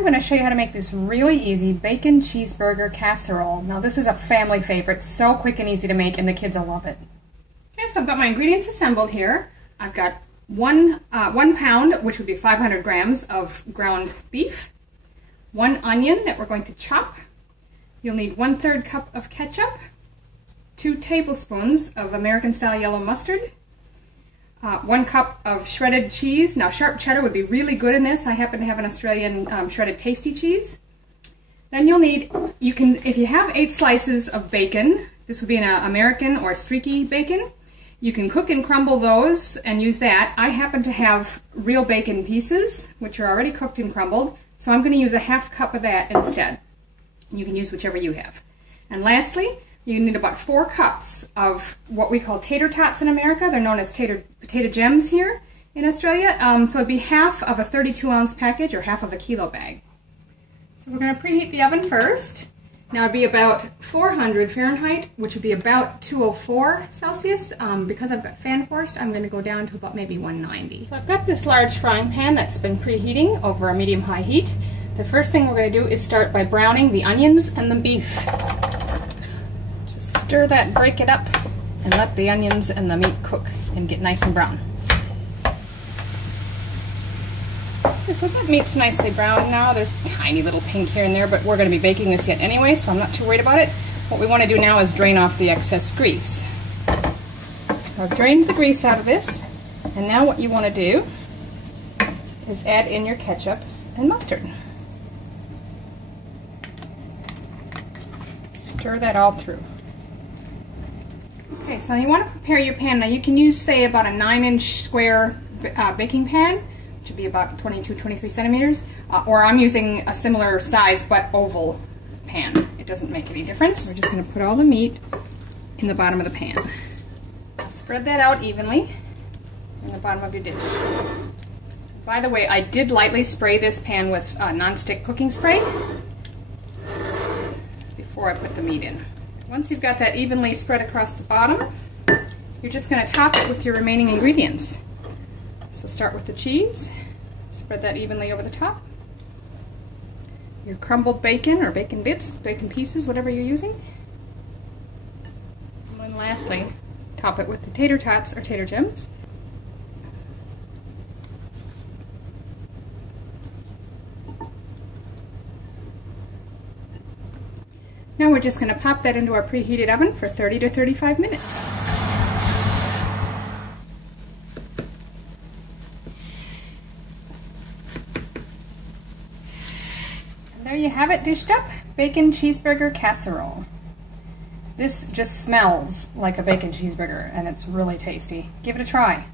I'm going to show you how to make this really easy bacon cheeseburger casserole. Now this is a family favorite, so quick and easy to make, and the kids will love it. Okay, so I've got my ingredients assembled here. I've got one pound, which would be 500 grams of ground beef, 1 onion that we're going to chop. You'll need 1/3 cup of ketchup, 2 tablespoons of American style yellow mustard, 1 cup of shredded cheese. Now sharp cheddar would be really good in this. I happen to have an Australian shredded tasty cheese. Then you'll need, if you have 8 slices of bacon, this would be an American or streaky bacon. You can cook and crumble those and use that. I happen to have real bacon pieces, which are already cooked and crumbled, so I'm going to use a 1/2 cup of that instead. You can use whichever you have. And lastly, you need about 4 cups of what we call Tater Tots in America. They're known as potato gems here in Australia. So it'd be half of a 32-ounce package or half of a kilo bag. So we're going to preheat the oven first. Now it'd be about 400 Fahrenheit, which would be about 204 Celsius. Because I've got fan forced, I'm going to go down to about maybe 190. So I've got this large frying pan that's been preheating over a medium-high heat. The first thing we're going to do is start by browning the onions and the beef. Just stir that, break it up, and let the onions and the meat cook and get nice and brown. Okay, so that meat's nicely browned now. There's tiny little pink here and there, but we're going to be baking this yet anyway, so I'm not too worried about it. What we want to do now is drain off the excess grease. So I've drained the grease out of this, and now what you want to do is add in your ketchup and mustard. Stir that all through. Okay, so you want to prepare your pan. Now you can use, say, about a 9-inch square baking pan, which would be about 22-23 centimeters, or I'm using a similar size but oval pan. It doesn't make any difference. We're just going to put all the meat in the bottom of the pan. Spread that out evenly in the bottom of your dish. By the way, I did lightly spray this pan with non-stick cooking spray before I put the meat in. Once you've got that evenly spread across the bottom, you're just going to top it with your remaining ingredients. So start with the cheese, spread that evenly over the top. Your crumbled bacon or bacon bits, bacon pieces, whatever you're using. And then lastly, top it with the tater tots or tater gems. Now we're just going to pop that into our preheated oven for 30 to 35 minutes. And there you have it, dished up, bacon cheeseburger casserole. This just smells like a bacon cheeseburger, and it's really tasty. Give it a try.